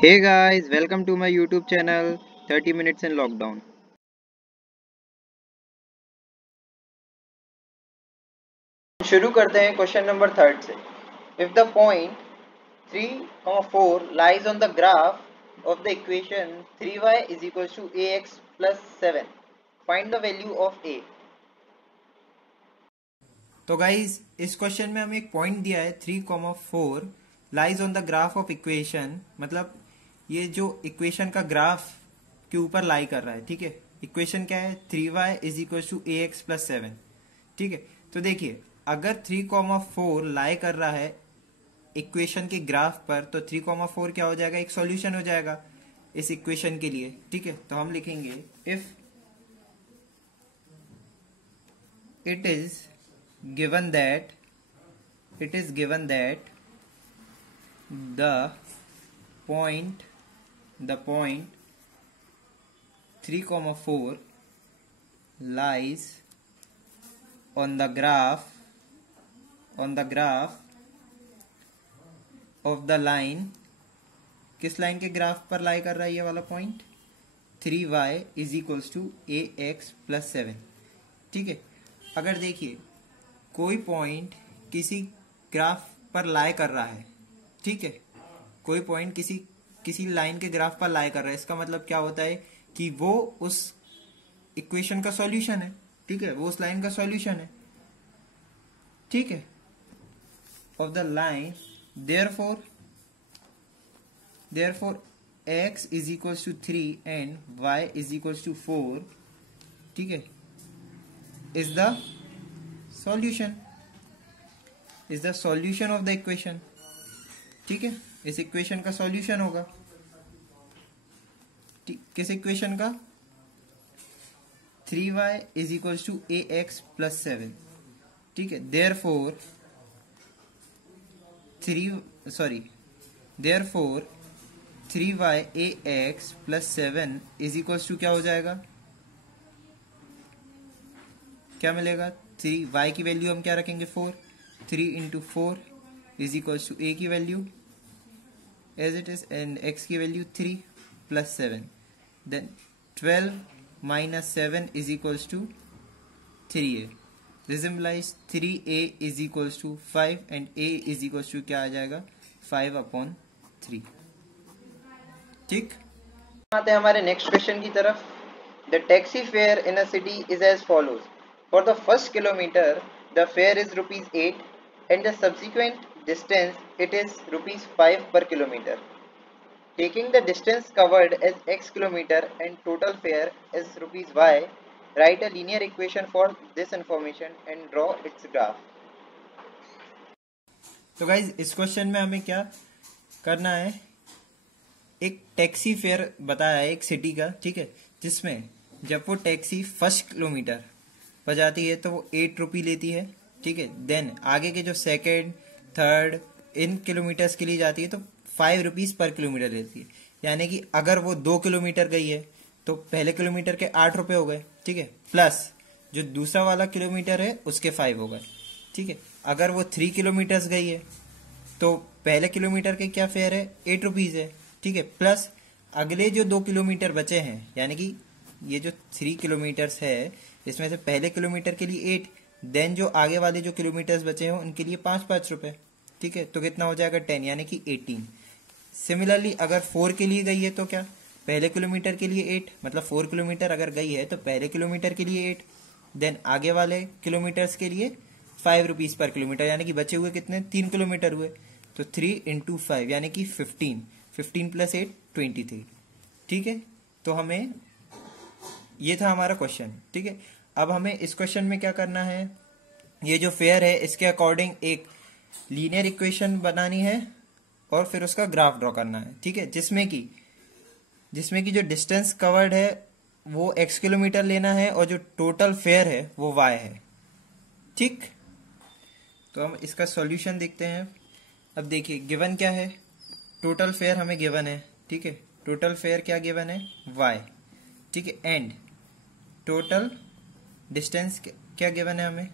Hey guys, welcome to my YouTube channel 30 minutes in lockdown. शुरू करते हैं question number third से. If the point 3, 4 lies on the graph of the equation 3y is equals to ax plus 7, find the value of a. तो guys इस question में हमें एक point दिया है 3,4 lies on the graph of equation. मतलब ये जो इक्वेशन का ग्राफ के ऊपर लाई कर रहा है. ठीक है, इक्वेशन क्या है 3y is equal to a x plus 7. ठीक है, तो देखिए अगर 3,4 लाई कर रहा है इक्वेशन के ग्राफ पर तो 3,4 क्या हो जाएगा, एक सॉल्यूशन हो जाएगा इस इक्वेशन के लिए. ठीक है, तो हम लिखेंगे if it is given that the point 3,4 lies on the graph of the line. किस लाइन के ग्राफ पर लाई कर रहा है ये वाला point 3y is equals to a x plus 7. ठीक है, अगर देखिए कोई पॉइंट किसी ग्राफ पर लाई कर रहा है. ठीक है, कोई पॉइंट किसी लाइन के ग्राफ पर लाई कर रहा है, इसका मतलब क्या होता है कि वो उस इक्वेशन का सॉल्यूशन है. ठीक है, वो उस लाइन का सॉल्यूशन है. ठीक है, of the line. therefore x is equals to 3 and y is equals to 4. ठीक है, is the solution of the equation. ठीक है, इस इक्वेशन का सॉल्यूशन होगा. किस इक्वेशन का 3y is equals to a x plus 7. ठीक है, therefore 3y a x plus 7 is equals to क्या हो जाएगा, क्या मिलेगा 3y की वैल्यू हम क्या रखेंगे 4. 3 into 4 is equals to a की value as it is and x की value 3 plus 7. Then 12 minus 7 is equals to 3a. This implies 3a is equals to 5 and a is equals to क्या आ जाएगा 5/3. ठीक, आते हैं हमारे नेक्स्ट क्वेश्चन की तरफ. The taxi fare in a city is as follows. For the first kilometre the fare is ₹8 and the subsequent distance it is ₹5 per kilometer. Taking the distance covered as x kilometer and total fare as ₹y, write a linear equation for this information and draw its graph. तो guys इस question में हमें क्या करना है, एक taxi fare बताया है एक सिटी का. ठीक है, जिसमें जब वो टैक्सी फर्स्ट किलोमीटर पर जाती है तो वो 8 रुपये लेती है. ठीक है, देन आगे के जो सेकेंड थर्ड इन किलोमीटर्स के लिए जाती है तो 5 रुपीज पर किलोमीटर लेती है. यानी कि अगर वो 2 किलोमीटर गई है तो पहले किलोमीटर के 8 रुपए हो गए. ठीक है, प्लस जो दूसरा वाला किलोमीटर है उसके 5 हो गए. ठीक है, अगर वो 3 किलोमीटर्स गई है तो पहले किलोमीटर के क्या फेयर है 8 रुपीज है. ठीक है, प्लस अगले जो 2 किलोमीटर बचे हैं, यानी कि ये जो 3 किलोमीटर्स है इसमें से पहले किलोमीटर के लिए 8, देन जो आगे वाले जो किलोमीटर्स बचे हैं उनके लिए 5 रुपए. ठीक है, तो कितना हो जाएगा 10 यानी कि 18. सिमिलरली अगर 4 के लिए गई है तो क्या पहले किलोमीटर के लिए 8, मतलब 4 किलोमीटर अगर गई है तो पहले किलोमीटर के लिए 8, देन आगे वाले किलोमीटर्स के लिए 5 रुपीज पर किलोमीटर, यानी कि बचे हुए कितने 3 किलोमीटर हुए. तो 3 इंटू 5 यानी कि 15 प्लस 8 23. ठीक है, तो हमें ये था हमारा क्वेश्चन. ठीक है, अब हमें इस क्वेश्चन में क्या करना है, ये जो फेयर है इसके अकॉर्डिंग एक लीनियर इक्वेशन बनानी है और फिर उसका ग्राफ ड्रॉ करना है. ठीक है, जिसमें कि जो डिस्टेंस कवर्ड है वो x किलोमीटर लेना है और जो टोटल फेयर है वो y है. ठीक, तो हम इसका सॉल्यूशन देखते हैं. अब देखिए गिवन क्या है, टोटल फेयर हमें गिवन है. ठीक है, टोटल फेयर क्या गिवन है y. ठीक है, एंड टोटल डिस्टेंस क्या गिवन है हमें,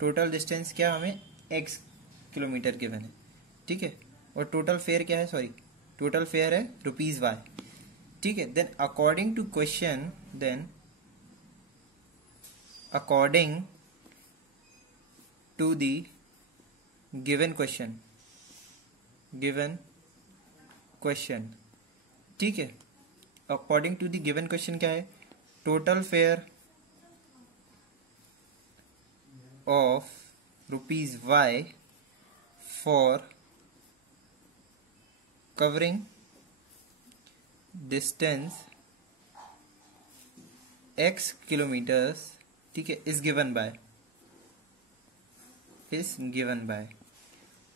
टोटल डिस्टेंस क्या हमें x किलोमीटर गिवन है. ठीक है, और टोटल फेयर क्या है, टोटल फेयर है ₹y, ठीक है। Then according to question, then according to the given question, ठीक है, according to the given question क्या है, total fare of ₹y for covering distance x kilometres, ठीक है, is given by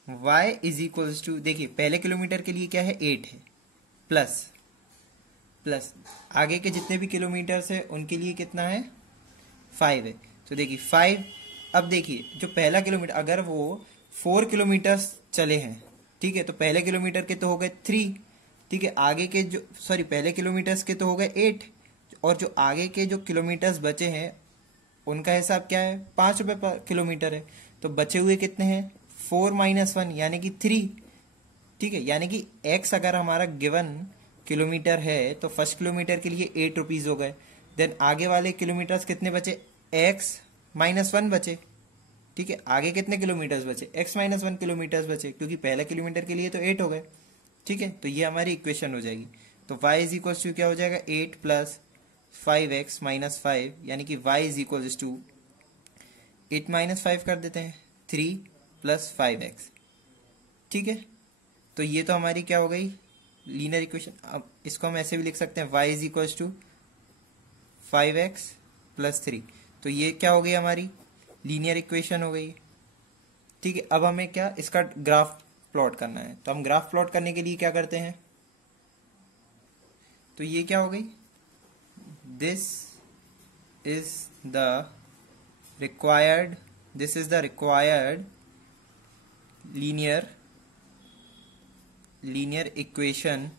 y is equals to, देखिए पहले kilometre के लिए क्या है 8 है, प्लस आगे के जितने भी किलोमीटर्स है उनके लिए कितना है 5 है। तो देखिए 5, अब देखिए जो पहला किलोमीटर अगर वो 4 किलोमीटर्स चले हैं, ठीक है, तो पहले किलोमीटर के तो हो गए 3, ठीक है, आगे के जो पहले किलोमीटर्स के तो हो गए 8, और जो आगे के जो किलोमीटर्स बचे हैं उनका हिसाब क्या है, ₹5 पर किलोमीटर है। तो बचे हुए कितने हैं 4 - 1 यानी कि 3, ठीक है, यानी कि x अगर हमारा गिवन किलोमीटर है तो फर्स्ट किलोमीटर के लिए ₹8 हो गए। देन आगे वाले किलोमीटर्स कितने बचे, x - 1 बचे, ठीक है, आगे कितने किलोमीटर्स बचे, x - 1 किलोमीटर्स बचे, क्योंकि पहला किलोमीटर के लिए तो 8 हो गए, ठीक है। तो ये हमारी इक्वेशन हो जाएगी। तो y इज इक्वल्स टू क्या हो जाएगा, 8 + 5x - 5, यानी कि y इज इक्वल्स टू 8 - 5 कर देते हैं, 3 + 5x, ठीक है। तो ये तो हमारी क्या हो गई लीनियर इक्वेशन। अब इसको हम ऐसे भी लिख सकते हैं, y is equals to 5x + 3, तो ये क्या हो गई हमारी लीनियर इक्वेशन हो गई, ठीक है। अब हमें क्या इसका ग्राफ प्लॉट करना है, तो हम ग्राफ प्लॉट करने के लिए क्या करते हैं, तो ये क्या हो गई, this is the required linear equation,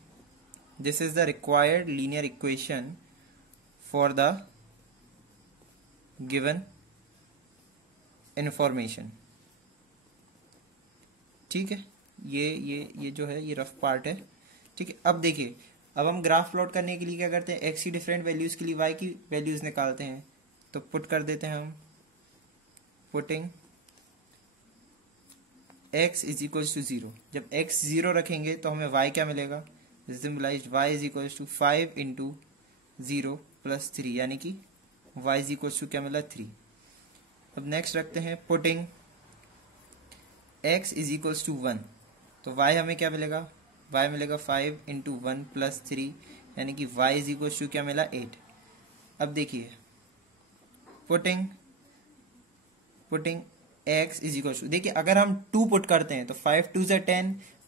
this is the required linear equation for the given information, ठीक है। ये जो है ये रफ पार्ट है, ठीक है। अब देखिए, अब हम ग्राफ प्लॉट करने के लिए क्या करते हैं, x की डिफरेंट वैल्यूज के लिए y की वैल्यूज निकालते हैं। तो पुट कर देते हैं हम, putting x is equals to 0, जब x 0 रखेंगे तो हमें y क्या मिलेगा, सिंपलाइज्ड y इज इक्वल्स टू 5 × 0 + 3, यानी कि y इज इक्वल्स टू क्या मिला 3। अब नेक्स्ट रखते हैं putting x is equals to 1, तो y हमें क्या मिलेगा, y मिलेगा 5 × 1 + 3, यानी कि y इज इक्वल्स टू क्या मिला 8। अब देखिए putting x is equal to, देखिए अगर हम 2 पुट करते हैं तो 5 × 2 =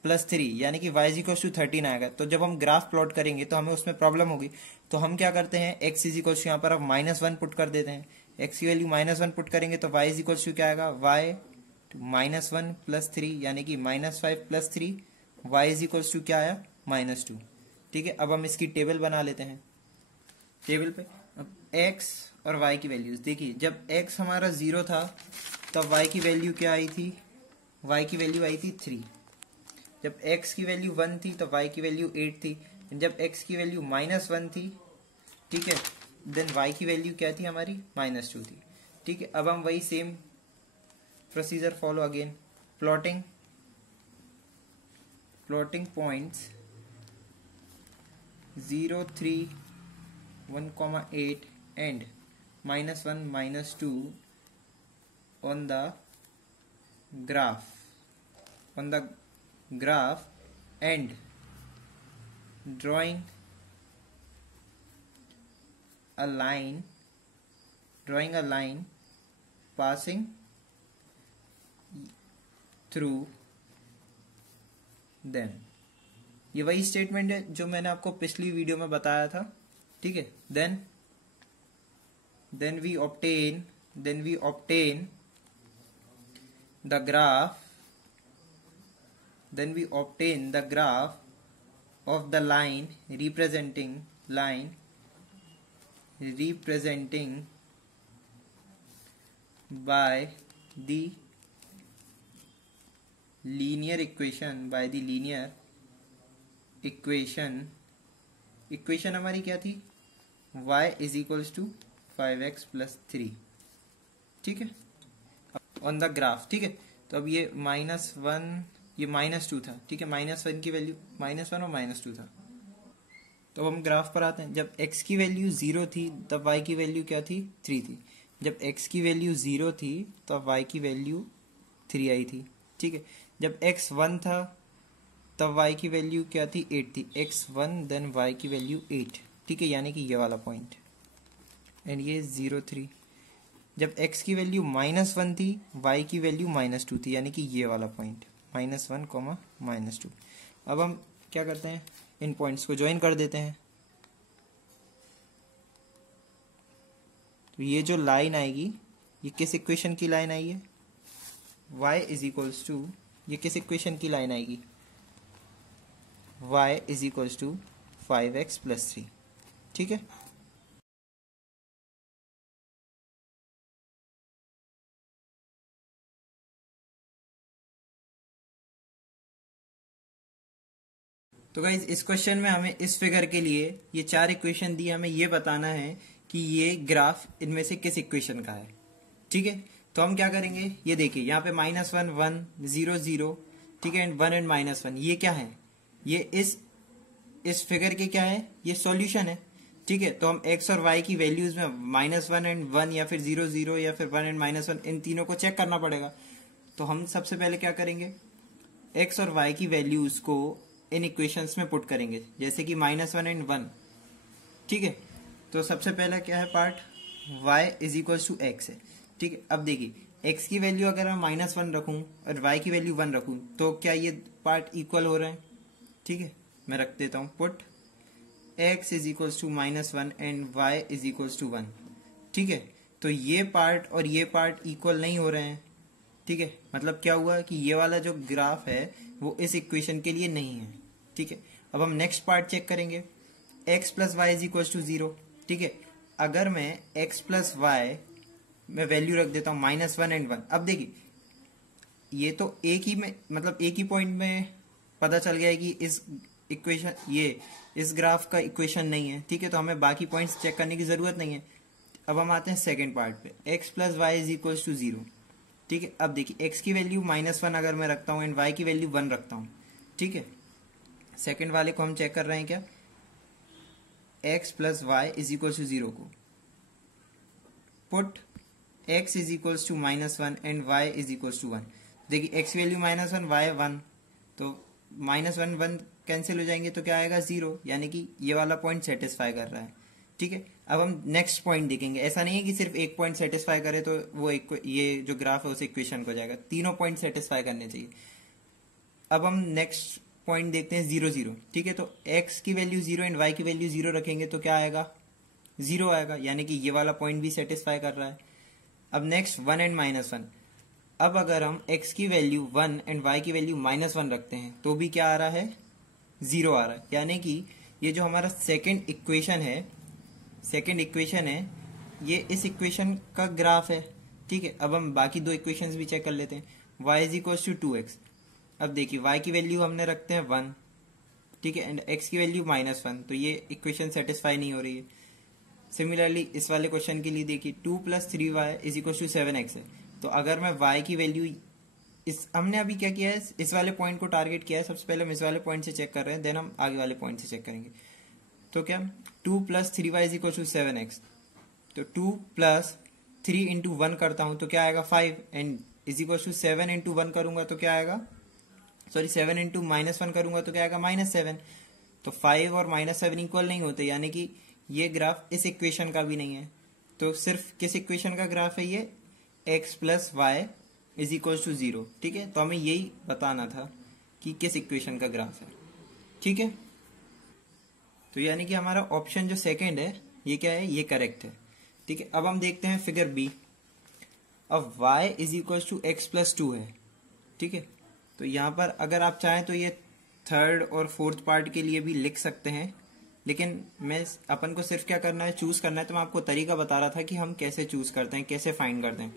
10 + 3, यानी कि y इज इक्वल टू 13 आएगा। तो जब हम ग्राफ प्लॉट करेंगे तो हमें उसमें प्रॉब्लम होगी, तो हम क्या करते हैं, x इज इक्वल टू यहाँ पर अब -1 पुट कर देते हैं, x की वैल्यू -1 पुट करेंगे तो y इज इक्वल टू क्या आएगा, y -1 + 3, यानी कि -5 + 3, y इज इक्वल टू क्या आया -2, ठीक है। अब हम इसकी टेबल बना लेते हैं, टेबल पे अब x और y की वैल्यूज देखिए, जब x हमारा 0 था तब y की वैल्यू क्या आई थी, y की वैल्यू आई थी 3, जब x की वैल्यू 1 थी तो y की वैल्यू 8 थी, जब x की वैल्यू -1 थी, ठीक है, देन y की वैल्यू क्या थी हमारी -2 थी, ठीक है। अब हम वही same procedure follow again, plotting points 0, 3, 1, 8 and -1, -2 on the graph and drawing a line passing through them। ये वही स्टेटमेंट है जो मैंने आपको पिछली वीडियो में बताया था, ठीक है। then we obtain the graph of the line representing by the linear equation, equation हमारी क्या थी, y is equals to 5x plus 3, ठीक है, ऑन द ग्राफ, ठीक है। तो अब ये -1, ये -2 था, ठीक है, -1 की वैल्यू -1 और -2 था। तो अब हम ग्राफ पर आते हैं। जब x की वैल्यू 0 थी तब y की वैल्यू क्या थी, 3 थी। जब x की वैल्यू 0 थी तब y की वैल्यू 3 आई थी, ठीक है। जब x 1 था तब y की वैल्यू क्या थी, 8 थी। x 1 देन y की वैल्यू 8, ठीक है, यानी कि ये वाला पॉइंट, एंड ये 0 3। जब x की वैल्यू -1 थी, y की वैल्यू -2 थी, यानी कि ये वाला पॉइंट, -1, -2। अब हम क्या करते हैं, इन पॉइंट्स को ज्वाइन कर देते हैं। तो ये जो लाइन आएगी, ये किस इक्वेशन की लाइन आई है, y इज इक्वल्स टू, ये किस इक्वेशन की लाइन आएगी, y is equals to 5x plus 3, ठीक है। तो गाइज इस क्वेश्चन में हमें इस फिगर के लिए ये 4 इक्वेशन दी, हमें ये बताना है कि ये ग्राफ इनमें से किस इक्वेशन का है, ठीक है। तो हम क्या करेंगे, ये देखिए यहाँ पे -1 1 0 0, ठीक है, एंड 1 एंड -1, ये क्या है, ये इस फिगर के क्या है, ये सॉल्यूशन है, ठीक है। तो हम x और y की वैल्यूज में -1 एंड 1 या फिर 0 0 या फिर 1 एंड -1, इन तीनों को चेक करना पड़ेगा। तो हम सबसे पहले क्या करेंगे, x और y की वैल्यूज को इन इक्वेशंस में पुट करेंगे, जैसे कि -1 एंड 1, ठीक है। तो सबसे पहला क्या है part, y is equal to x है, ठीक है। अब देखिए x की वैल्यू अगर मैं -1 रखूं और y की वैल्यू 1 रखूं तो क्या ये पार्ट इक्वल हो रहे हैं, ठीक है। मैं रख देता हूं put x is equal to -1 and y is equal to 1, ठीक है। तो ये पार्ट और ये पार्ट इक्वल नहीं हो रहे हैं, ठीक है। मतलब क्या हुआ कि ये वाला जो ग्राफ है वो इस इक्वेशन के लिए नहीं है, ठीक है। अब हम नेक्स्ट पार्ट चेक करेंगे, x plus y is equal to 0, ठीक है। अगर मैं x प्लस वाई में वैल्यू रख देता हूं -1 एंड 1, अब देखिए ये तो एक ही में, मतलब एक ही पॉइंट में पता चल गया है कि इस इक्वेशन, ये इस ग्राफ का इक्वेशन नहीं है, ठीक है। तो हमें बाकी पॉइंट्स चेक करने की जरूरत नहीं है। अब हम आते हैं सेकेंड पार्ट पे, x plus y is equal to 0, ठीक है। अब देखिए x की वैल्यू -1 अगर मैं रखता हूं एंड y की वैल्यू 1 रखता हूं, ठीक है। सेकेंड वाले को हम चेक कर रहे हैं क्या, x plus y is equal to 0 को put x is equal to -1 and y is equal to 1। देखिए x वैल्यू -1, y 1, तो -1 1 कैंसिल हो जाएंगे तो क्या आएगा 0, यानी कि ये वाला पॉइंट सेटिस्फाई कर रहा है, ठीक है। अब हम नेक्स्ट पॉइंट देखेंगे, ऐसा नहीं है कि सिर्फ एक पॉइंट सेटिस्फाई करे तो वो ये जो ग्राफ है उस इक्वेशन को जाएगा, तीनों पॉइंट सेटिस्फाई करने चाहिए। अब हम नेक्स्ट पॉइंट देखते हैं 0 0, ठीक है। तो x की वैल्यू 0 एंड y की वैल्यू 0 रखेंगे तो क्या आएगा, 0 आएगा, यानी कि ये वाला पॉइंट भी सेटिस्फाई कर रहा है। अब नेक्स्ट 1 एंड -1, अब अगर हम x की वैल्यू 1 एंड y की वैल्यू -1 रखते हैं तो भी क्या आ रहा है, 0 आ रहा है, यानी कि ये जो हमारा सेकेंड इक्वेशन है ये इस इक्वेशन का ग्राफ है, ठीक है। अब हम बाकी दो इक्वेशंस भी चेक कर लेते हैं, y is equal to 2x। अब देखिए y की वैल्यू हमने रखते हैं 1, ठीक है, एंड x की वैल्यू -1, तो ये इक्वेशन सेटिस्फाई नहीं हो रही है। सिमिलरली इस वाले क्वेश्चन के लिए देखिए 2 + 3y is equal to 7x है। तो अगर मैं y की वैल्यू, हमने अभी क्या किया है, इस वाले पॉइंट को टारगेट किया है, सबसे पहले हम इस वाले पॉइंट से चेक कर रहे हैं, देन हम आगे वाले पॉइंट से चेक करेंगे। तो क्या 2 + 3y is equal to 7x, तो 2 + 3 इंटू 1 करता हूं तो क्या आएगा 5, and is equal to 7 into 1 करूंगा तो क्या आएगा, सॉरी 7 इंटू -1 करूंगा तो क्या आएगा -7। तो 5 और -7 इक्वल नहीं होते, यानी कि ये ग्राफ इस इक्वेशन का भी नहीं है। तो सिर्फ किस इक्वेशन का ग्राफ है ये, x plus y is equal to 0, ठीक है। तो हमें यही बताना था कि किस इक्वेशन का ग्राफ है, ठीक है। तो यानी कि हमारा ऑप्शन जो सेकंड है ये क्या है, ये करेक्ट है, ठीक है। अब हम देखते हैं फिगर बी। अब y is equal to x plus 2 है, ठीक है। तो यहां पर अगर आप चाहें तो ये थर्ड और फोर्थ पार्ट के लिए भी लिख सकते हैं, लेकिन मैं अपन को सिर्फ क्या करना है, चूज करना है। तो मैं आपको तरीका बता रहा था कि हम कैसे चूज करते हैं, कैसे फाइंड करते हैं।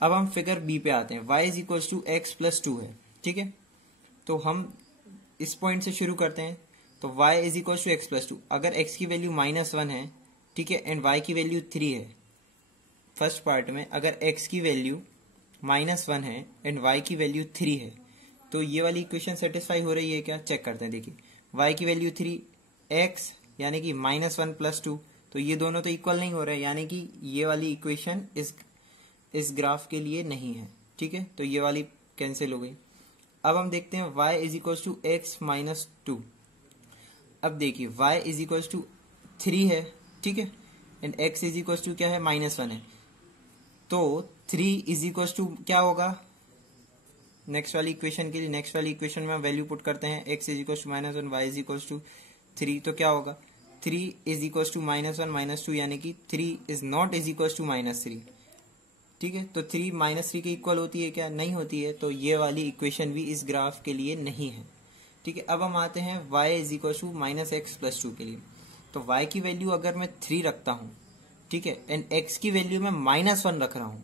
अब हम फिगर बी पे आते हैं, y is equal to x plus 2 है, ठीक है। तो हम इस पॉइंट से शुरू करते हैं, तो y is equal to x plus 2। अगर x की वैल्यू -1 है, ठीक है, एंड y की वैल्यू 3 है, फर्स्ट पार्ट में अगर x की वैल्यू -1 है एंड y की वैल्यू 3 है, तो ये वाली इक्वेशन सेटिस्फाई हो रही है क्या, चेक करते हैं। देखिए y की वैल्यू 3, x यानी कि -1 + 2, तो ये दोनों तो इक्वल नहीं हो रहे, यानी कि ये वाली इक्वेशन इस ग्राफ के लिए नहीं है, ठीक है, तो ये वाली कैंसिल हो गई। अब हम देखते हैं y is equal to x minus 2। अब देखिए y इज इक्वल टू 3 है, ठीक है, and x is equal to क्या है, -1 है, तो 3 इज इक्वल टू क्या होगा, नेक्स्ट वाली इक्वेशन के लिए, नेक्स्ट वाली इक्वेशन में हम वैल्यू पुट करते हैं, x is equal to -1, y is equal to 3, तो क्या होगा, 3 इज इक्वल टू -1 -2, यानी कि 3 is not is equal to -3, ठीक है, तो 3 -3 के इक्वल होती है क्या, नहीं होती है, तो ये वाली इक्वेशन भी इस ग्राफ के लिए नहीं है, ठीक है। अब हम आते हैं y is equal to -x+2 के लिए। तो y की वैल्यू अगर मैं 3 रखता हूं, ठीक है, एंड x की वैल्यू मैं -1 रख रहा हूं,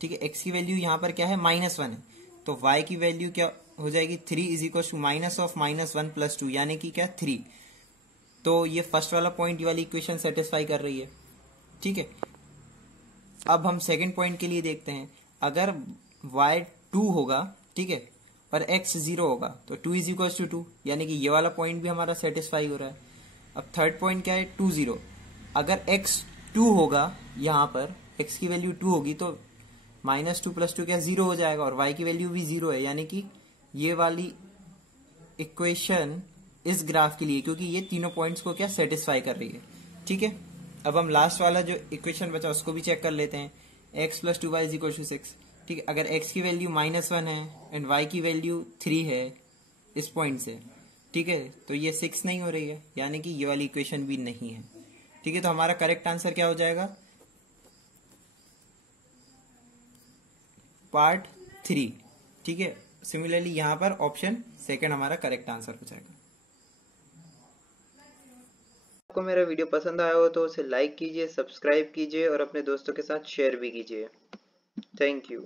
ठीक है, x की वैल्यू यहां पर क्या है, -1 है, तो y की वैल्यू क्या हो जाएगी, 3 इज इक्वल टू -(-1 + 2), यानी कि क्या, 3। तो ये फर्स्ट वाला पॉइंट, ये वाली इक्वेशन सेटिस्फाई कर रही है, ठीक है। अब हम सेकंड पॉइंट के लिए देखते हैं, अगर y 2 होगा, ठीक है, और x 0 होगा, तो 2 इज इक्वल टू 2, यानी कि ये वाला पॉइंट भी हमारा सेटिस्फाई हो रहा है। अब थर्ड पॉइंट क्या है, 2 0, अगर x 2 होगा, यहाँ पर x की वैल्यू 2 होगी, तो -2 + 2 क्या, 0 हो जाएगा, और y की वैल्यू भी 0 है, यानी कि ये वाली इक्वेशन इस ग्राफ के लिए, क्योंकि ये तीनों पॉइंट्स को क्या सेटिस्फाई कर रही है, ठीक है। अब हम लास्ट वाला जो इक्वेशन बचा उसको भी चेक कर लेते हैं, x + 2y is equal to 6, ठीक है, अगर x की वैल्यू -1 है एंड y की वैल्यू 3 है इस पॉइंट से, ठीक है, तो ये 6 नहीं हो रही है, यानी कि ये वाली इक्वेशन भी नहीं है, ठीक है। तो हमारा करेक्ट आंसर क्या हो जाएगा, पार्ट 3, ठीक है। सिमिलरली यहां पर ऑप्शन सेकंड हमारा करेक्ट आंसर हो जाएगा। आपको मेरा वीडियो पसंद आया हो तो उसे लाइक कीजिए, सब्सक्राइब कीजिए और अपने दोस्तों के साथ शेयर भी कीजिए। Thank you.